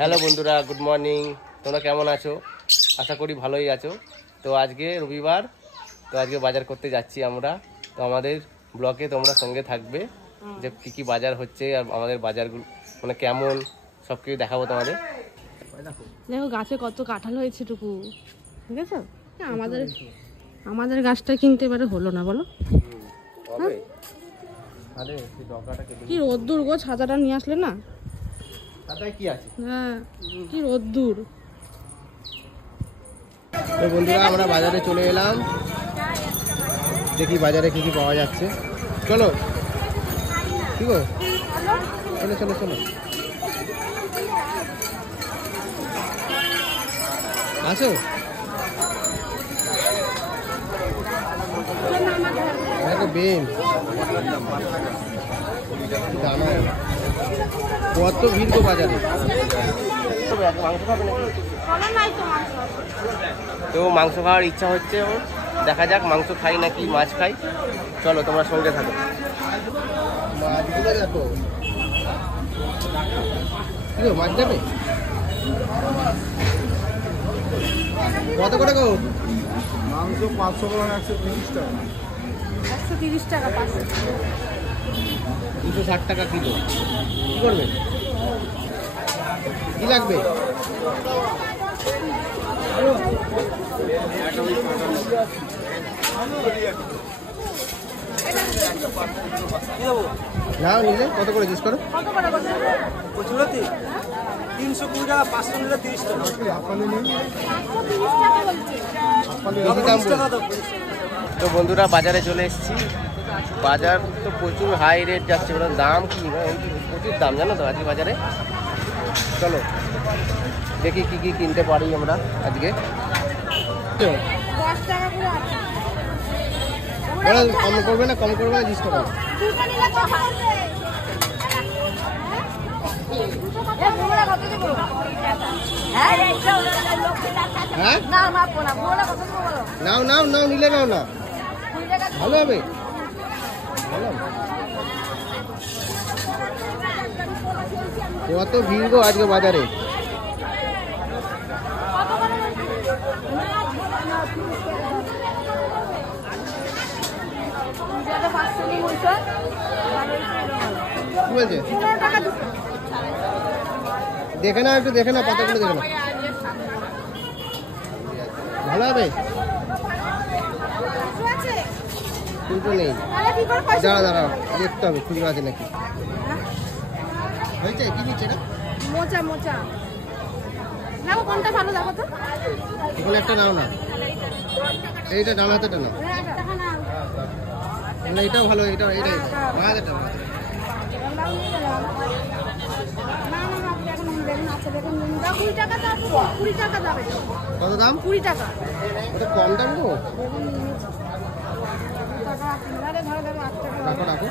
Hello বন্ধুরা, good morning. তোমরা কেমন আছো? আশা করি ভালোই আছো। তো আজকে রবিবার, তো আজকে বাজার করতে যাচ্ছি আমরা। তো আমাদের ব্লগে তোমরা সঙ্গে থাকবে, যে কি কি বাজার হচ্ছে আর আমাদের বাজারগুলো মানে কেমন, সব কিছু দেখাবো তোমাদের। দেখো গাছে কত কাঁঠাল হয়েছে টুকু, ঠিক আছে? আমাদের গাছটা কিনতে এবারে হলো না, বলো? কি রোদ্দুর গো, ছাতাটা নিয়ে আসলে না? কি আছে? হ্যাঁ, কি রোদ্দুর। তো বন্ধুরা, আমরা বাজারে চলে এলাম, দেখি বাজারে কি কি পাওয়া যাচ্ছে। চলো, ঠিক আছে, চলো চলো চলো, আসো। বেন কত ভিড় গো বাজারে। তো মাংস খাওয়ার ইচ্ছা হচ্ছে ওর, দেখা যাক মাংস খাই নাকি মাছ খাই। চলো তোমরা সঙ্গে থাকো। মাছগুলো দেখো, মাছ যাবে কত করে গো? মাংস 500 গ্রাম 130 টাকা। 130 টাকা, 260 টাকা কিলো। কি করবে? কি লাগবে? নাও নিলে কত করে জিজ্ঞেস করো? 320 টাকা, 500 নিলে 30 টাকা। তো বন্ধুরা, বাজারে চলে এসেছি। বাজার তো প্রচুর হাই রেট যাচ্ছে, ওটার দাম কি প্রচুর দাম, জানো তো আজকে বাজারে। চলো দেখি কি কি কিনতে পারি আমরা আজকে। কম করবে না, কম করবে না, জিজ্ঞেস করো। হ্যাঁ, নাও নাও নাও, নিলে নাও না, ভালো হবে। কত ভিড় গো আজকে বাজারে। কি বলছে? দেখে না, একটু দেখে না, পাতাগুলো দেখে না, ভালো হবে। খুচরো নেই, দাঁড়া দাঁড়া, দেখতে হবে খুচরো আছে নাকি। হয়েছে? কি নিচ্ছে এটা? মোচা মোচা নাও, কোনটা ভালো দেখো তো। এখানে একটা নাও না, এইটা ডান হাতেটা নাও। না, এটাও ভালো, এটা এটাই বাঁ হাতেটা। কত দাম? 20 টাকা। ওটা কম দাম গো। রাখো রাখো।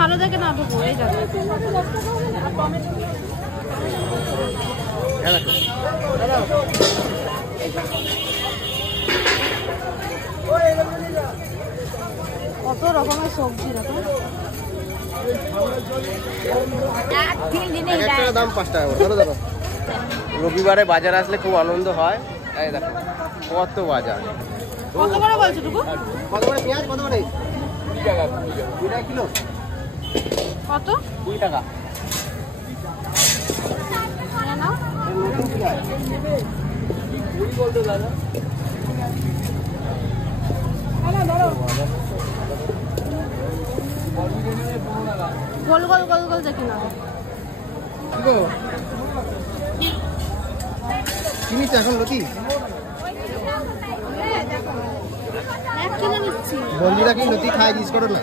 ভালো দেখে না, হয়ে যাবে। কত রকমের সবজি দেখো, দাম 5 টাকা করে। ধরো ধরো, রবিবারে বাজার আসলে খুব আনন্দ হয়। এই দেখো কত বাজার। কত করে বলছো টুকু? কত করে পেঁয়াজ? কত করে? 20 টাকা। 20 টাকা কিলো। কত? 20 টাকা। গোল গোল গোল গোল দেখি না। কি নিচ্ছে এখন লতি? বন্ধুরা কি লতি খায়? জিজ্ঞেস করো না।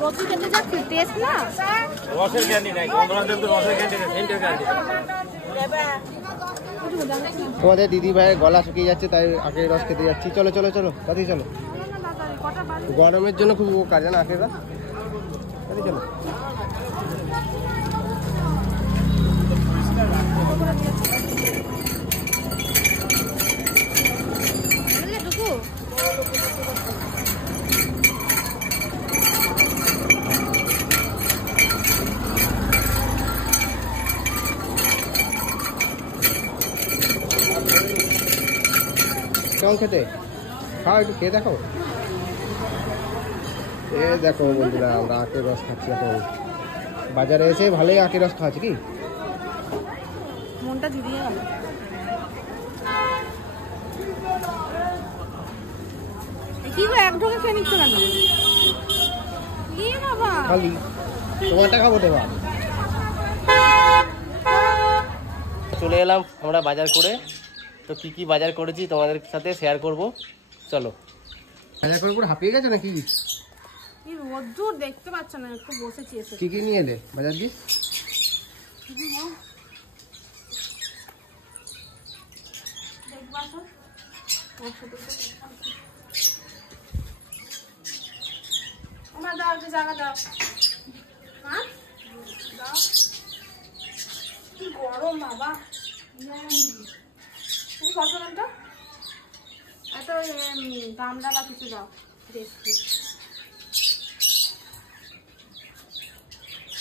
লতি খেতে যা টেস্ট না। রসের ক্যান্ডি নাই, রসের ক্যান্ডি নেই, সেন্টার ক্যান্ডি। তোমাদের দিদি ভাইয়ের গলা শুকিয়ে যাচ্ছে, তাই আখের রস খেতে যাচ্ছি। চলো চলো চলো, তাড়াতাড়ি চলো। গরমের জন্য খুব উপকার, জানো আখের রস। তাড়াতাড়ি চলো। কেমন খেতে? খাও একটু খেয়ে দেখো। এ দেখো বন্ধুরা, আমরা আখের রস খাচ্ছি এখন। বাজারে এসে ভালোই আখের রস খাচ্ছি কি? মনটা জুড়িয়ে গেল। কি গো, এক ঢোকে খেয়ে নিচ্ছ কেন? কি বাবা, খালি তোমারটা খাবো দেবা। চলে এলাম আমরা বাজার করে। তো কি কি বাজার করেছি তোমাদের সাথে শেয়ার করব। চলো। বাজার করে পুরো হাঁপিয়ে গেছে নাকি? কি রোদ্দুর দেখতে পাচ্ছ না, একটু বসেছি এসে। কি কি নিয়ে এলে বাজার দিয়ে? দেখবা তো, আমার দাও, একটু জায়গা দাও। হ্যাঁ দাও। কি গরম বাবা। তুমি কত ঘন্টা এত গামলা বা কিছু দাও রেসিপি।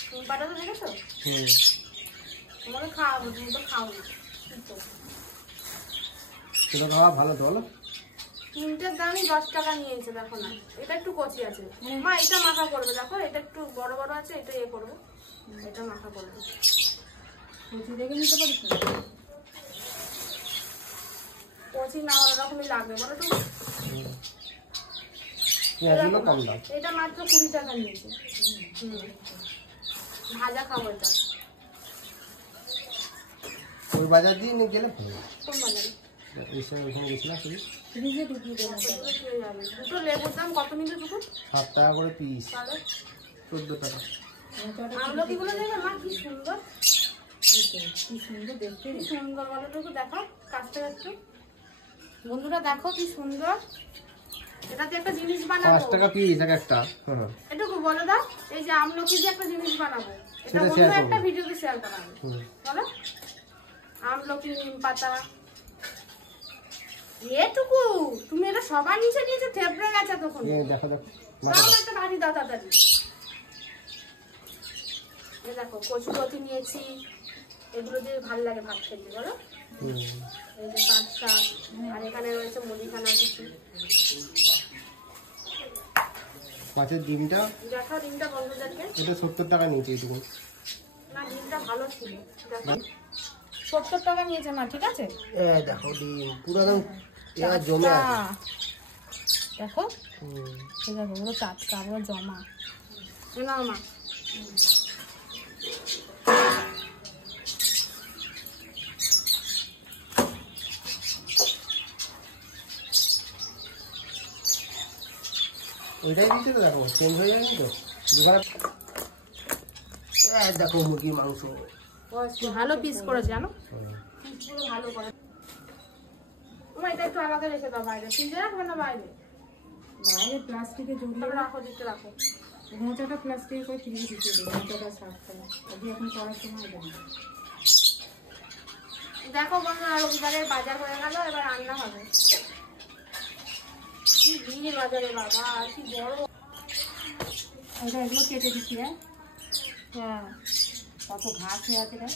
তুমি পাঠাতে দেখেছো? তোমাকে খাওয়াবো, তুমি তো খাও না। সেটা খাওয়া ভালো তো বলো। তিনটের দামই 10 টাকা নিয়েছে, দেখো না। এটা একটু কচি আছে মা, এটা মাখা করবে। দেখো এটা একটু বড় বড় আছে, এটা ইয়ে করবো, এটা মাখা করবে। কচি দেখে নিতে পারিস? কচি না ওরকমই লাগবে বলো তো। কম দাম। এটা মাত্র 20 টাকা নিয়েছে। ভাজা খাবো এটা। ওই বাজার দিয়ে নিয়ে গেলে কোন বাজারে? ওইখানে গেছিলাম শুধু। দুটো লেবুর দাম কত নিলে দুটো? 7 টাকা করে পিস। তাহলে 14 টাকা। আমলকিগুলো দেবে মা, কি সুন্দর, কি সুন্দর দেখতে, কি সুন্দর বলো তো, দেখো কাছটা একটু। বন্ধুরা দেখো কি সুন্দর। এটাতে একটা জিনিস বানাবো। 5 টাকা পিস এক একটা। এটুকু বলে দাও, এই যে আমলকি দিয়ে একটা জিনিস বানাবো, এটা সেটা অন্য share একটা করবো। ভিডিওতে শেয়ার করাবো। বলো, আমলকি, নিম পাতা, এটুকু। তুমি এটা সবার নিচে নিচে থেপড়ে গেছে তখন। দেখো দেখো। দাও না, একটা বাড়ি দাও তাড়াতাড়ি। এই দেখো কচুরতি নিয়েছি, এগুলো দিয়ে ভালো লাগে ভাত খেতে বলো। এই যে পাট শাক, আর এখানে রয়েছে মুদিখানা কিছু। মাছের ডিমটা দেখো ডিমটা বন্ধুদেরকে। এটা 70 টাকা নিয়েছে এইটুকু। না ডিমটা ভালো ছিল, দেখো 70 টাকা নিয়েছে মা, ঠিক আছে। দেখো ডিম পুরো একদম জমে আছে। দেখো ঠিক আছে, পুরো টাটকা, পুরো জমা। না মা, ওইটাই দিচ্ছে তো, দেখো চেঞ্জ হয়ে যায়নি তো দোকানে। দেখো মুরগির মাংস ভালো পিস করেছে জানো, পুরো ভালো করে। তোমার এটা একটু আলাদা রেখে দাও, বাইরে ফ্রিজে রাখবে না বাইরে? বাইরে প্লাস্টিকে জড়িয়ে রাখো, দিতে রাখো। মোচাটা প্লাস্টিকে করে ফ্রিজে ঢুকিয়ে দেবো, মোচাটা সাফ করা আজকে এখন করার সময় দেবো। দেখো বন্ধুরা, রবিবারের বাজার হয়ে গেল, এবার রান্না হবে। কি ভিড় বাজারে বাবা, কি বড়। এগুলো কেটে দিচ্ছি। হ্যাঁ, কত ঘাস হয়ে আছে রে,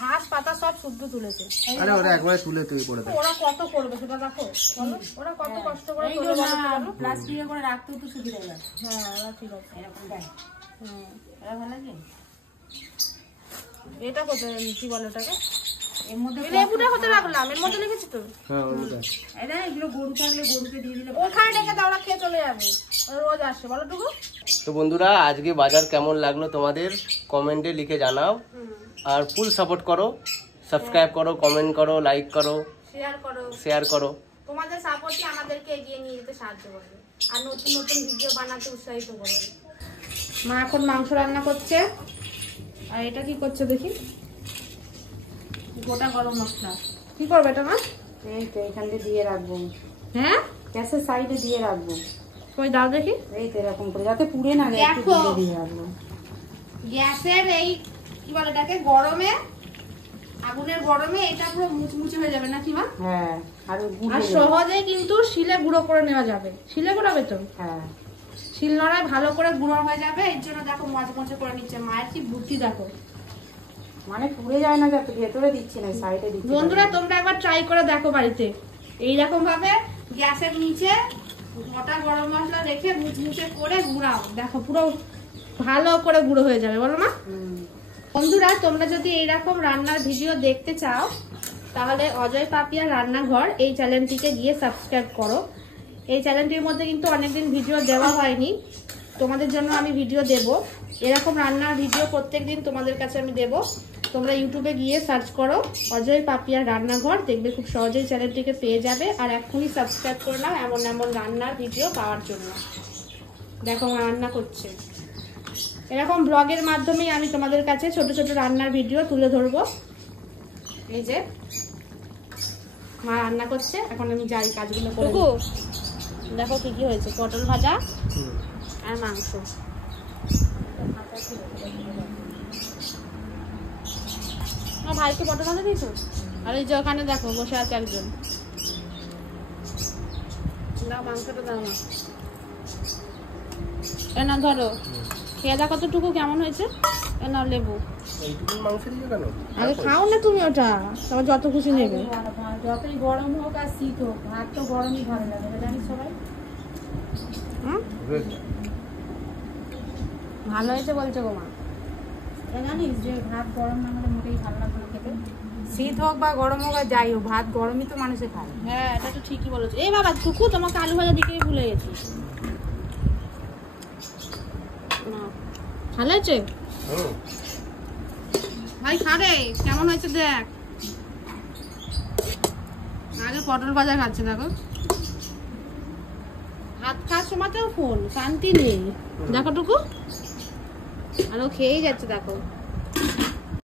ঘাস পাতা সব শুদ্ধ তুলেছে। আরে ওরা একবারে তুলে করে দেয়। ওরা কত করবে সেটা দেখো, বলো ওরা কত কষ্ট করে তোলে বলো তো, বলো। প্লাস্টিকে করে রাখতে একটু সুবিধা হয়ে যাবে। হ্যাঁ ওরা ঠিক আছে, এরকম দেয়, হুম। এরা ভালো লাগে। এটা কোথায়, কি বলো ওটাকে? এর মধ্যে লেবুটা কোথায় রাখলাম, এর মধ্যে লিখেছি তো। হ্যাঁ ওইটা। এরা এগুলো গরু থাকলে গরুকে দিয়ে দিলে ওখানে রেখে দাও, ওরা খেয়ে চলে যাবে, ওরা রোজ আসে বলো টুকু। তো বন্ধুরা, আজকে বাজার কেমন লাগলো তোমাদের কমেন্টে লিখে জানাও। আর ফুল সাপোর্ট করো, সাবস্ক্রাইব করো, কমেন্ট করো, লাইক করো, শেয়ার করো। তোমাদের সাপোর্টই আমাদেরকে এগিয়ে নিয়ে যেতে সাহায্য করবে, আর নতুন নতুন ভিডিও বানাতে উৎসাহিত করবে। মা এখন মাংস রান্না করছে, আর এটা কি করছে দেখি, গোটা গরম মশলা। কি করবে এটা মা? এই তো এখান দিয়ে রাখবো, হ্যাঁ গ্যাসের সাইডে দিয়ে রাখবো। কই দাও দেখি। এই তো এরকম করে যাতে পুড়ে না যায়, একটু দেখো। দূরে দিয়ে রাখবো। গ্যাসের এই কি বলে এটাকে, গরমে, আগুনের গরমে এটা পুরো মুচমুচে হয়ে যাবে না কি মা? হ্যাঁ, আর আর গুঁড়ো সহজে কিন্তু শিলে গুঁড়ো করে নেওয়া যাবে। শিলে গুঁড়াবে তো, হ্যাঁ শিল নোড়ায় ভালো করে গুঁড়ো হয়ে যাবে। এর জন্য দেখো মচমচে করে নিচ্ছে, মায়ের কি বুদ্ধি দেখো। মানে পুড়ে যায় না, যাতে ভেতরে দিচ্ছি না, সাইডে দিচ্ছি। বন্ধুরা তোমরা একবার ট্রাই করে দেখো বাড়িতে, এইরকম ভাবে গ্যাসের নিচে গোটা গরম মশলা রেখে মুচমুচে করে গুঁড়াও। দেখো পুরো ভালো করে গুঁড়ো হয়ে যাবে, বলো না? বন্ধুরা, তোমরা যদি এইরকম রান্নার ভিডিও দেখতে চাও তাহলে অজয় পাপিয়া রান্নাঘর এই চ্যানেলটিকে গিয়ে সাবস্ক্রাইব করো। এই চ্যানেলটির মধ্যে কিন্তু অনেকদিন ভিডিও দেওয়া হয়নি, তোমাদের জন্য আমি ভিডিও দেব। এরকম রান্নার ভিডিও প্রত্যেকদিন তোমাদের কাছে আমি দেব। তোমরা ইউটিউবে গিয়ে সার্চ করো অজয় পাপিয়ার রান্নাঘর, দেখবে খুব সহজেই চ্যানেলটিকে পেয়ে যাবে। আর এখনই সাবস্ক্রাইব করে নাও এমন এমন রান্নার ভিডিও পাওয়ার জন্য। দেখো মা রান্না করছে। এরকম ব্লগের মাধ্যমেই আমি তোমাদের কাছে ছোট ছোট রান্নার ভিডিও তুলে ধরবো। এই যে মা রান্না করছে, এখন আমি যাই কাজগুলো করে। দেখো কি কি হয়েছে, পটল ভাজা আর মাংস। ভাইকে পটল ভাজা দিয়েছো? আর এই যে ওখানে দেখো বসে আছে একজন। দাও মাংসটা দাও না, এ না ধরো খেয়ে দেখো কতটুকু কেমন হয়েছে। এ নাও লেবু। এইটুকু মাংস দিয়ে কেন? আগে খাও না তুমি ওটা, তোমার যত খুশি নেবে। যতই গরম হোক আর শীত হোক, ভাত তো গরমই ভালো লাগে, এটা জানিস সবাই। ভালো হয়েছে বলছে গো মা। এটা জানিস যে ভাত গরম না হলে মোটেই ভালো লাগবে না খেতে। শীত হোক বা গরম হোক আর যাই হোক, ভাত গরমই তো মানুষে খায়। হ্যাঁ, এটা তো ঠিকই বলেছো। এই বাবা টুকু, তোমাকে আলু ভাজা দিকেই ভুলে গেছি। ভালো হয়েছে ভাই, খারে কেমন হয়েছে দেখ। আগে পটল ভাজা খাচ্ছে দেখো, ভাত খাওয়ার সময়তেও ফোন, শান্তি নেই। দেখো টুকু, আর ও খেয়েই যাচ্ছে দেখো।